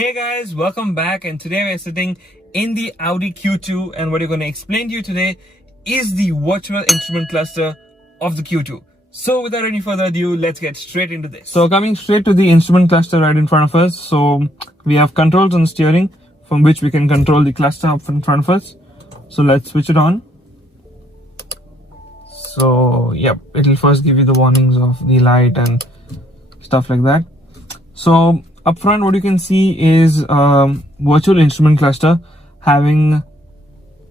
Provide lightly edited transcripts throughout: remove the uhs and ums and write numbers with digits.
Hey guys, welcome back, and today we're sitting in the Audi Q2, and what we're going to explain to you today is the virtual instrument cluster of the Q2. So without any further ado, let's get straight into this. So coming straight to the instrument cluster right in front of us, so we have controls on the steering from which we can control the cluster up in front of us. So let's switch it on. So yep, it'll first give you the warnings of the light and stuff like that. So up front, what you can see is virtual instrument cluster having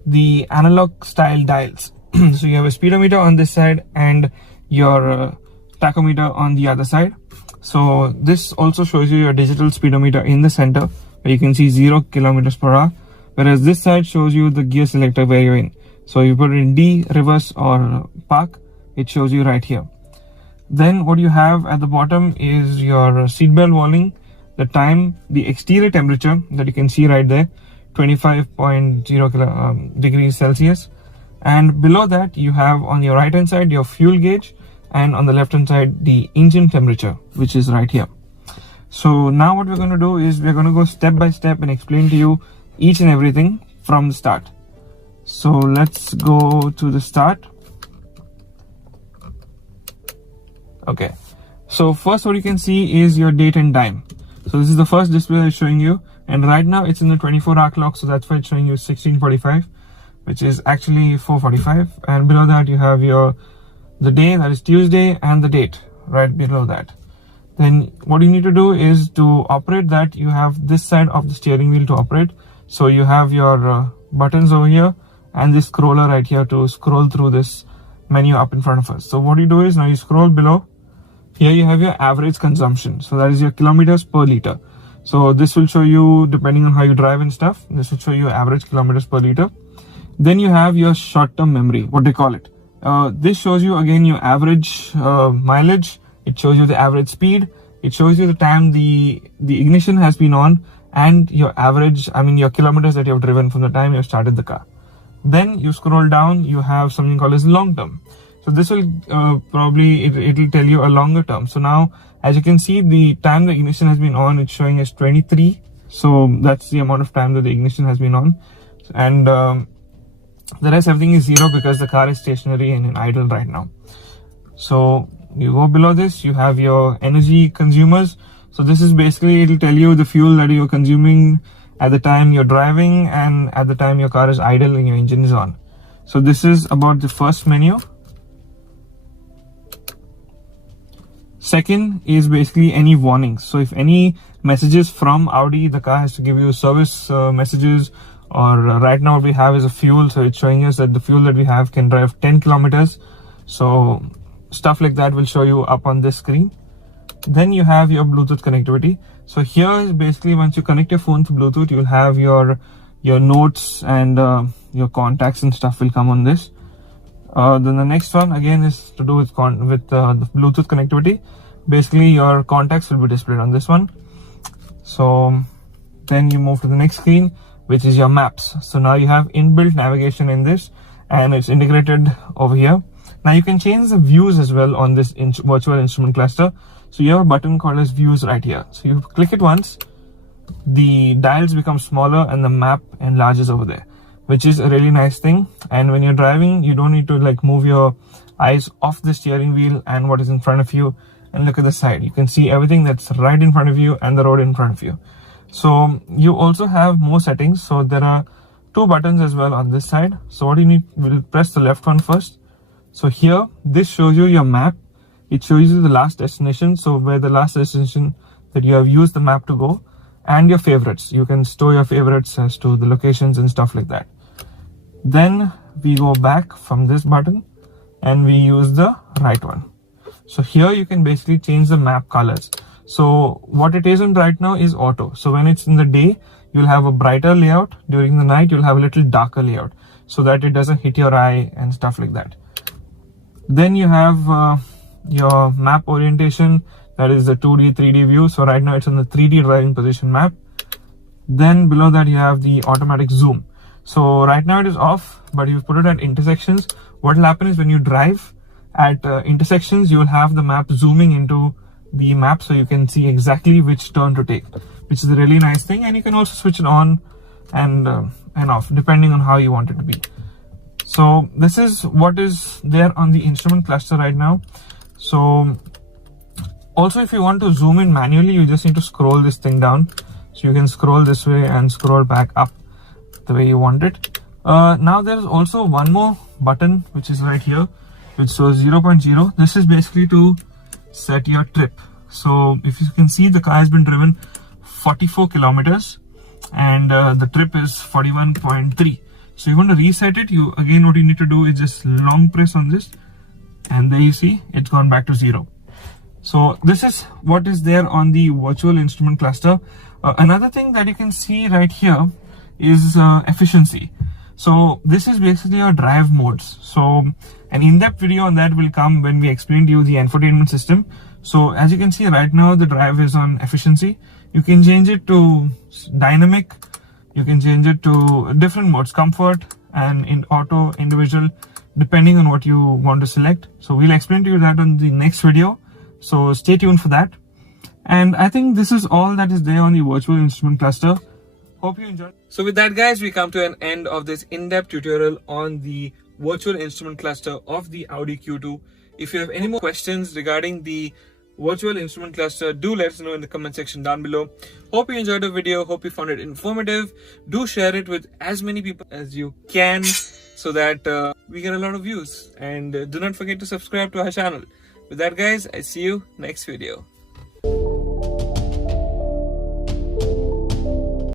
the analog style dials. So you have a speedometer on this side and your tachometer on the other side. So this also shows you your digital speedometer in the center, where you can see 0 kilometers per hour, whereas this side shows you the gear selector where you're in. So you put it in D, reverse or park, it shows you right here. Then what you have at the bottom is your seatbelt warning, the time, the exterior temperature that you can see right there, 25.0 degrees Celsius. And below that you have on your right hand side your fuel gauge, and on the left hand side the engine temperature, which is right here. So now what we're going to do is we're going to go step by step and explain to you each and everything from the start. So let's go to the start. Okay, so first what you can see is your date and time. So this is the first display it's showing you, and right now it's in the 24-hour clock, so that's why it's showing you 16:45, which is actually 4:45. And below that you have the day, that is Tuesday, and the date right below that. Then what you need to do is to operate that, you have this side of the steering wheel to operate. So you have your buttons over here and this scroller right here to scroll through this menu up in front of us. So what you do is now you scroll below. Here you have your average consumption, so that is your kilometers per liter. So this will show you, depending on how you drive and stuff, this will show you average kilometers per liter. Then you have your short-term memory, what they call it. This shows you again your average mileage. It shows you the average speed. It shows you the time the ignition has been on, and your average, your kilometers that you have driven from the time you started the car. Then you scroll down, you have something called as long term. So this will probably, it'll tell you a longer term. So now, as you can see, the time the ignition has been on, it's showing as 23. So that's the amount of time that the ignition has been on. And the rest, everything is 0 because the car is stationary and in idle right now. So you go below this, you have your energy consumers. So this is basically, it'll tell you the fuel that you're consuming at the time you're driving and at the time your car is idle and your engine is on. So this is about the first menu. Second is basically any warnings. So if any messages from Audi, the car has to give you service messages, or right now what we have is a fuel. So it's showing us that the fuel that we have can drive 10 kilometers. So stuff like that will show you up on this screen. Then you have your Bluetooth connectivity. So here is basically, once you connect your phone to Bluetooth, you'll have your notes and your contacts and stuff will come on this. Then the next one again is to do with the Bluetooth connectivity. Basically your contacts will be displayed on this one. So then you move to the next screen, which is your maps. So now you have inbuilt navigation in this, and it's integrated over here. Now you can change the views as well on this virtual instrument cluster. So you have a button called as views right here. So you click it once, the dials become smaller and the map enlarges over there, which is a really nice thing. And when you're driving, you don't need to move your eyes off the steering wheel and what is in front of you and look at the side. You can see everything that's right in front of you and the road in front of you. So you also have more settings. So there are 2 buttons as well on this side. So what you need, we'll press the left one first. So here, this shows you your map. It shows you the last destination. So where the last destination that you have used the map to go, and your favorites. You can store your favorites as to the locations and stuff like that. Then we go back from this button and we use the right one. So here you can basically change the map colors. So what it isn't right now is auto. So when it's in the day, you'll have a brighter layout. During the night, you'll have a little darker layout so that it doesn't hit your eye and stuff like that. Then you have your map orientation, that is the 2D, 3D view. So right now it's in the 3D driving position map. Then below that you have the automatic zoom. So right now it is off, but if you put it at intersections, what will happen is when you drive at intersections, you will have the map zooming into the map, so you can see exactly which turn to take, which is a really nice thing. And you can also switch it on and off depending on how you want it to be. So this is what is there on the instrument cluster right now. So also, if you want to zoom in manually, you just need to scroll this thing down. So you can scroll this way and scroll back up the way you want it. Now there is also one more button which is right here, which shows 0.0. This is basically to set your trip. So if you can see, the car has been driven 44 kilometers and the trip is 41.3. So you want to reset it, what you need to do is just long press on this, and there you see it's gone back to 0. So this is what is there on the virtual instrument cluster. Another thing that you can see right here is efficiency. So this is basically your drive modes. So an in-depth video on that will come when we explain to you the infotainment system. So as you can see right now, the drive is on efficiency. You can change it to dynamic. You can change it to different modes, comfort and in auto, individual, depending on what you want to select. So we'll explain to you that on the next video. So stay tuned for that. And I think this is all that is there on the virtual instrument cluster. Hope you enjoyed. So with that, guys, we come to an end of this in-depth tutorial on the virtual instrument cluster of the Audi Q2. If you have any more questions regarding the virtual instrument cluster, do let us know in the comment section down below. Hope you enjoyed the video. Hope you found it informative. Do share it with as many people as you can so that we get a lot of views. And do not forget to subscribe to our channel. With that, guys, I see you next video.